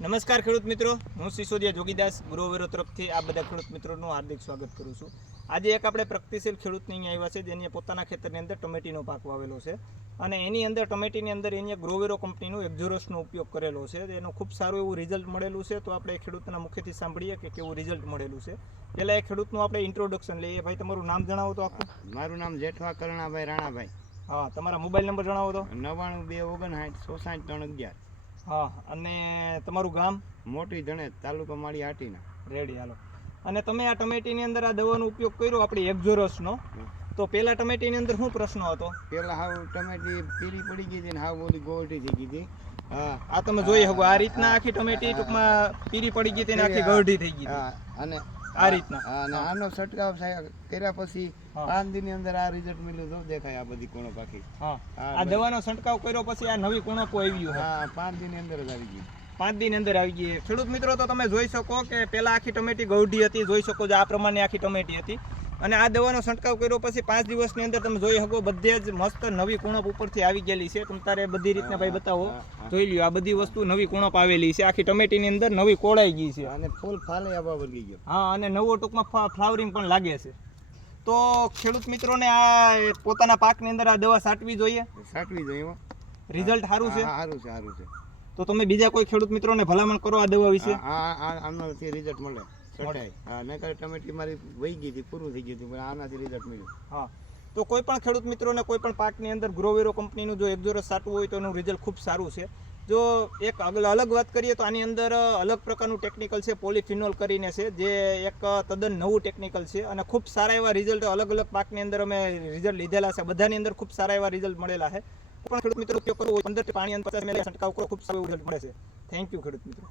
નમસ્કાર ખેડૂત મિત્રો, હું સિસોદિયા જોગીદાસ ગ્રોવેરો તરફથી આ બધા ખેડૂત મિત્રોનું હાર્દિક સ્વાગત કરું છું. આજે એક આપણે પ્રગતિશીલ ખેડૂતની અહીંયા આવ્યા છે જેની પોતાના ખેતરની અંદર ટમેટીનો પાક વાવેલો છે અને એની અંદર ટમેટીની અંદર એને ગ્રોવેરો કંપનીનું એક્ઝોરસનો ઉપયોગ કરેલો છે. એનું ખૂબ સારું એવું રિઝલ્ટ મળેલું છે. તો આપણે ખેડૂતના મુખેથી સાંભળીએ કે કેવું રિઝલ્ટ મળેલું છે. પહેલાં એ ખેડૂતનું આપણે ઇન્ટ્રોડક્શન લઈએ. ભાઈ, તમારું નામ જણાવો તો આખું. મારું નામ જેઠવા કરણાભાઈ રાણાભાઈ. હા, તમારા મોબાઈલ નંબર જણાવો તો. 99 259 66 311. હા, અને તમારું ગામ? મોટી ધણેજ, તાલુકો માળી હાટીના. રેડી, હાલો. અને તમે આ ટમેટીની અંદર આ દવાનો ઉપયોગ કર્યો આપણી એક્ઝોરસનો, તો પેલા ટમેટીની અંદર શું પ્રશ્ન હતો? પેલા હાવ ટમેટી પીરી પડી ગઈ હતી ને હાવ ઓલી ગોળટી થઈ ગઈ હતી. હા, આ તમે જોઈ શકો આ રીતના આખી ટમેટી ટૂંકમાં પીરી પડી ગઈ હતી ને આખી ગળઢી થઈ ગઈ હતી. અને આ રીતના અને આનો છંટકાવ કર્યા પછી 5 દિનની અંદર આ રિઝલ્ટ મળ્યું. તો દેખાય આ બધી કોણો પાકી. હા, આ દવાનો છંટકાવ કર્યો પછી આ નવી કોણપો આવી ગયું. હા, 5 દિનની અંદર જ આવી ગઈ. 5 દિન અંદર આવી ગઈ. ખેડૂત મિત્રો, તો તમે જોઈ શકો કે પેલા આખી ટમેટી ગૌઢી હતી, જોઈ શકો છો આ પ્રમાણે આખી ટમેટી હતી. અને આ દવાનો છંટકાવ કર્યો પછી 5 દિવસની અંદર તમે જોઈ શકો બધે જ મસ્ત નવી કુણપ ઉપરથી આવી ગયેલી છે. તમે તારે બધી રીતના ભાઈ બતાવો, જોઈ લ્યો આ બધી વસ્તુ નવી કુણપ આવેલી છે. આખી ટમેટીની અંદર નવી કોળાઈ ગઈ છે અને ફૂલ ફાલે આવા વળગી ગયો. હા, અને નવો ટૂંકમાં ફ્લાવરિંગ પણ લાગે છે. તો ખેડૂત મિત્રોને આ પોતાના પાકની અંદર આ દવા છાંટવી જોઈએ. છાંટવી જોઈએ. રિઝલ્ટ સારું છે. સારું છે. તો તમે બીજા કોઈ ખેડૂત મિત્રોને ભલામણ કરો આ દવા વિશે. આનાથી રિઝલ્ટ મળે. હા, નકર ટમેટી મારી વહી ગઈ હતી, પૂરું થઈ ગયું હતું, પણ આનાથી રિઝલ્ટ મળ્યું. હા, તો કોઈ પણ ખેડૂત મિત્રોને કોઈ પણ પાકની અંદર ગ્રોવેરો કંપનીનું જો એક્ઝોરસ છાંટવું હોય તો એનું રિઝલ્ટ ખૂબ સારું છે. જો એક અલગ વાત કરીએ તો આની અંદર અલગ પ્રકારનું ટેકનિકલ છે, પોલિફિનોલ કરીને છે, જે એક તદ્દન નવું ટેકનિકલ છે અને ખૂબ સારા એવા રિઝલ્ટ અલગ અલગ પાકની અંદર અમે રિઝલ્ટ લીધેલા છે. બધાની અંદર ખૂબ સારા એવા રિઝલ્ટ મળેલા છે. પણ ખેડૂત મિત્રો ઉપયોગ કરવો હોય 15 થી પાણી 50 ml છંટકાવ કરો, ખૂબ સારું રિઝલ્ટ મળે છે. થેન્ક યુ ખેડૂત મિત્રો.